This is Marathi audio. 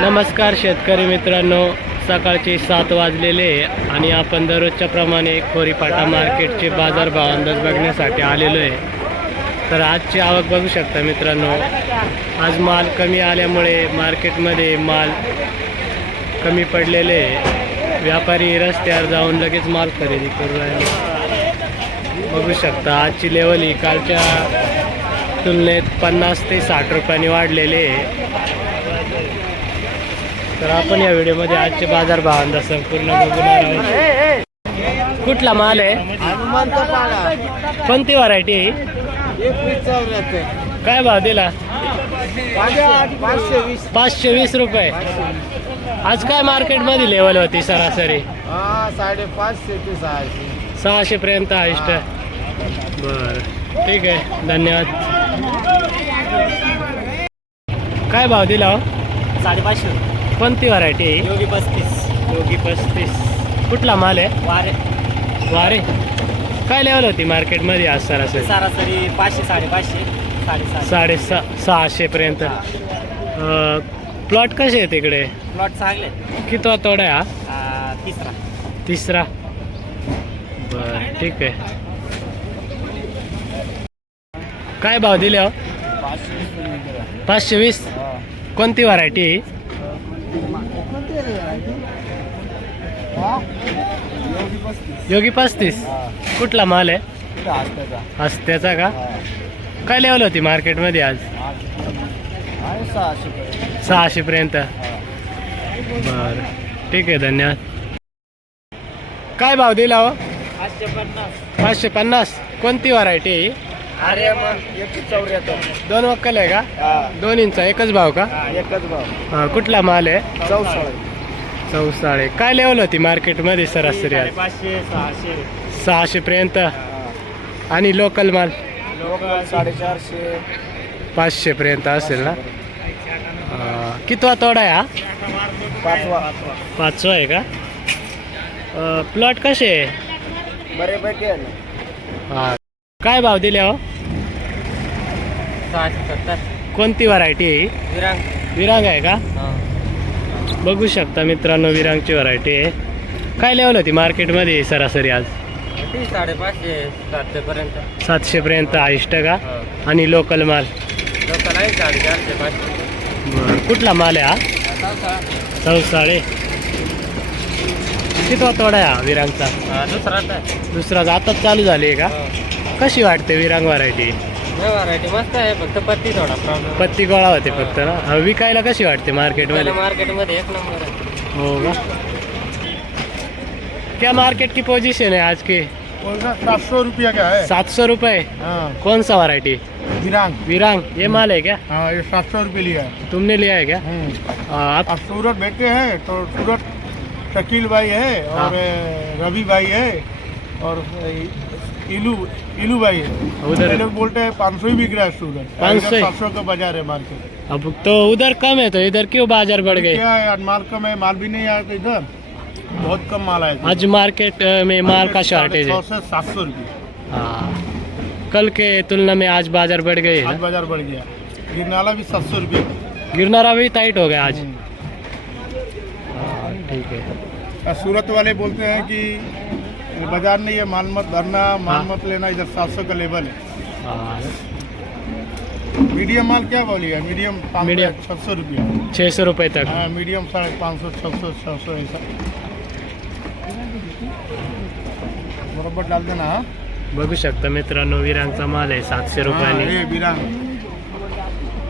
नमस्कार शेतकरी मित्रांनो, सकाळचे 7 वाजलेले आणि आपण दररोजच्या प्रमाणे खोरीपाटा मार्केटचे बाजारभाव अंदाज बघण्यासाठी आलेलो आहे। तर आजची आवक बघू शकता मित्रांनो, आज माल कमी आल्यामुळे मार्केटमध्ये माल कमी पडलेले, व्यापारी रस्त्यावर जाऊन लगेच माल खरेदी करू राहिले। बघू शकता आजची लेवल ही कालच्या तुलनेत 50 ते 60 रुपयांनी वाढलेले आहे। तर आपण या व्हिडिओमध्ये आजचे बाजारभाव अंदाज संपूर्ण बघणार आहोत। कुठला माल आहे? कोणती व्हरायटी आहे? काय भाव दिला? 520 रुपये। आज काय मार्केटमध्ये लेवल होती सरासरी? 550 ते 600 600 पर्यंत हायस्ट। बरं, ठीक आहे, धन्यवाद। काय भाव दिला हो? 550। कोणती व्हरायटी आहे? योगी 35। योगी 35। कुठला माल आहे? वारे वारे। काय लेवल होती मार्केटमध्ये आज सरासरी? सरासरी 500 550 साडेसहा 650 पर्यंत। प्लॉट कसे आहे तिकडे? प्लॉट चांगले। किती तोडा आहे हा? तिसरा। बरं, ठीक आहे। काय भाव दिले हो? 520। कोणती व्हरायटी? योगी 35। कुठला माल आहे? हस्त्याचा का? काय लेवल होती मार्केटमध्ये आज? 600 पर्यंत। बरं, ठीक आहे, धन्यवाद। काय भाव दिला हो? 550। कोणती व्हरायटी आहे? अरे मग 174। 2 वक्कल आहे का? 2 इंच एकच भाव का? एकच भाव। हा, कुठला माल आहे? 64। काय लेवल होती मार्केटमध्ये सरासरी आज? 500 600 पर्यंत। आणि लोकल माल? लोकल 450 500 पर्यंत असेल ना? कितवा तोडा आहे हा? 5वा आहे का? प्लॉट कसे आहे? बरेपैकी आहे ना। हा, काय भाव दिले हो? 670। कोणती व्हरायटी आहे? विरांग आहे का? बघू शकता मित्रांनो, विरांगची व्हरायटी आहे। काय लेवल होती मार्केटमध्ये सरासरी आज? 550 700 पर्यंत। 700 पर्यंत हायस्ट का? आणि लोकल माल? लोकल आहे 450 500। बरं, कुठला माल आहे हा? चौसाळे। कितवा तोडा आहे हा विरांगचा? दुसरा आताच चालू झाली आहे का? कशी वाटते विरांग व्हरायटी? व्हरायटी मस्त आहे, फक्त पत्ती थोडा प्रॉब्लेम। पत्ती गोळा होते फक्त ना? विकायला कशी वाटते मार्केटमध्ये? मार्केटमध्ये 1 नंबर आहे। हो का? क्या मार्केट की पोजीशन है आज की? 700 रुपया का है। 700 रुपये। कौन सा वैरायटी? विरांग। ये माल है क्या? हाँ, ये 700 रुपये लिया है। तुमने लिया है क्या? आप अब सूरत बैठे हैं तो सूरत शकील भाई है और रवि भाई है और इलू भाई है। उधर लोग बोलते हैं 500 ही बिक रहा है सूरत। 500 700 का बाजार है मार्केट। अब तो उधर कम है, तो इधर क्यों बाजार बढ़ गए? क्या है, माल कम है, माल भी नहीं आया तो इधर बहुत कम माल आया। आज मार्केट में माल का शॉर्टेज है। 600 से 700 रुपये। हाँ, कल के तुलना में आज बाजार बढ़ गए आज है। बाजार बढ़ गया। गिरनाला भी 700 रुपये। गिरनारा भी टाइट हो गया आज। ठीक है। सूरत वाले बोलते हैं कि बाजार नहीं है, माल मत भरना, माल मत लेना, इधर 700 का लेवल है। हाँ, मीडियम माल क्या बोलिए? मीडियम 600 रुपये। 600 रुपये तक। हाँ, मीडियम 550 600 600 ऐसा बरोबर डाल देना। हाँ, बघू शकता मित्रांनो, विरांगचा माल आहे 700 रुपयांनी। ये विरांग